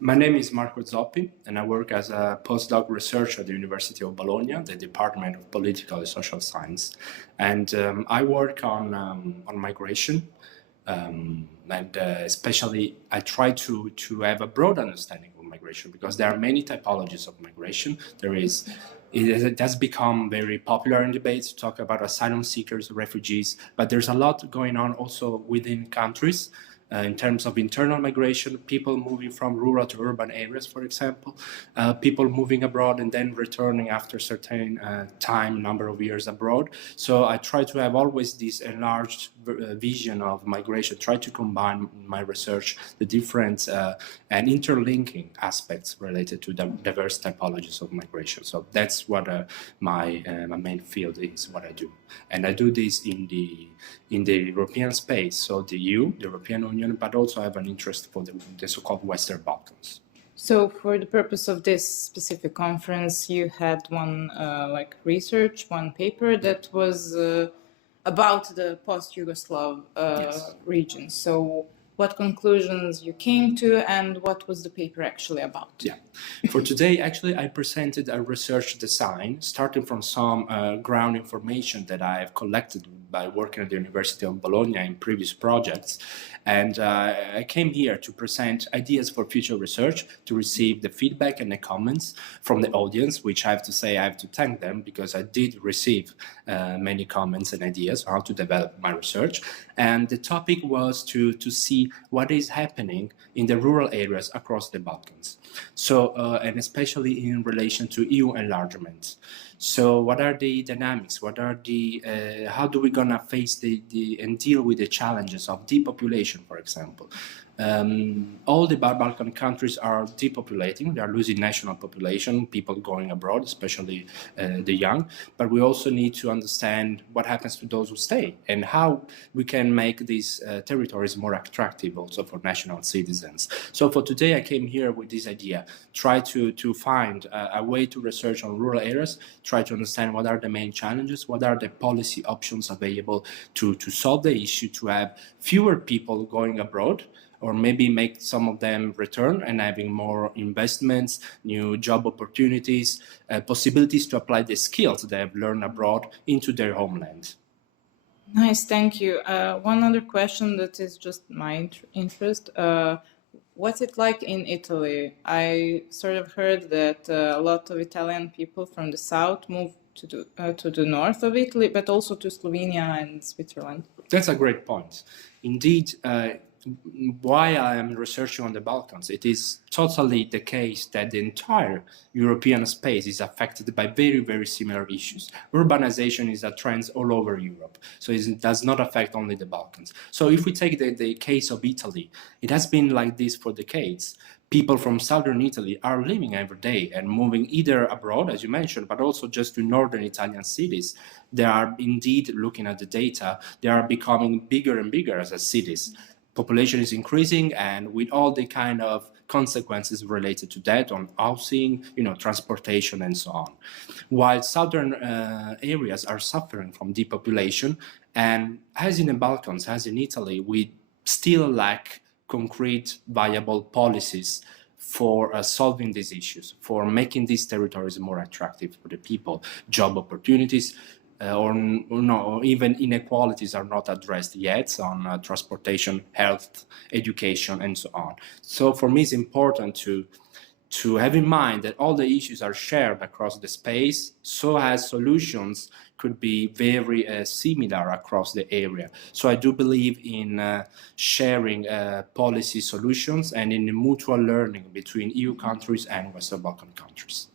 My name is Marco Zoppi, and I work as a postdoc researcher at the University of Bologna, the Department of Political and Social Science. And I work on migration, and especially I try to have a broad understanding of migration, because there are many typologies of migration. It has become very popular in debates to talk about asylum seekers, refugees, but there's a lot going on also within countries. In terms of internal migration, people moving from rural to urban areas, for example, people moving abroad and then returning after a certain number of years abroad. So I try to have always this enlarged vision of migration, try to combine in my research the different and interlinking aspects related to the diverse typologies of migration. So that's what my main field is, what I do. And I do this in the European space, so the EU, the European Union, but also I have an interest for the so-called Western Balkans. So for the purpose of this specific conference, you had one one paper that was about the post-Yugoslav region. So what conclusions you came to and what was the paper actually about? Yeah. For today, actually, I presented a research design starting from some ground information that I have collected by working at the University of Bologna in previous projects. And I came here to present ideas for future research, to receive the feedback and the comments from the audience, which I have to say I have to thank them, because I did receive many comments and ideas on how to develop my research. And the topic was to see what is happening in the rural areas across the Balkans. So, and especially in relation to EU enlargement. So what are the dynamics? What are the, how do we gonna face and deal with the challenges of depopulation, for example? All the Balkan countries are depopulating. They are losing national population, people going abroad, especially the young. But we also need to understand what happens to those who stay and how we can make these territories more attractive also for national citizens. So for today, I came here with this idea, try to find a way to research on rural areas, try to understand what are the main challenges, what are the policy options available to solve the issue, to have fewer people going abroad, or maybe make some of them return and having more investments, new job opportunities, possibilities to apply the skills they have learned abroad into their homeland. Nice, thank you. One other question that is just my interest. What's it like in Italy? I sort of heard that a lot of Italian people from the south moved to the north of Italy, but also to Slovenia and Switzerland. That's a great point. Indeed, why I am researching on the Balkans, it is totally the case that the entire European space is affected by very, very similar issues. Urbanization is a trend all over Europe, so it does not affect only the Balkans. So if we take the case of Italy, it has been like this for decades. People from southern Italy are living every day and moving either abroad, as you mentioned, but also just to northern Italian cities. They are indeed, looking at the data, they are becoming bigger and bigger as cities. Population is increasing, and with all the kind of consequences related to that on housing, transportation and so on. While southern areas are suffering from depopulation, and as in the Balkans, as in Italy, we still lack concrete, viable policies for solving these issues, for making these territories more attractive for the people, job opportunities, or even inequalities are not addressed yet on transportation, health, education, and so on. So for me, it's important to have in mind that all the issues are shared across the space, so as solutions could be very similar across the area. So I do believe in sharing policy solutions and in mutual learning between EU countries and Western Balkan countries.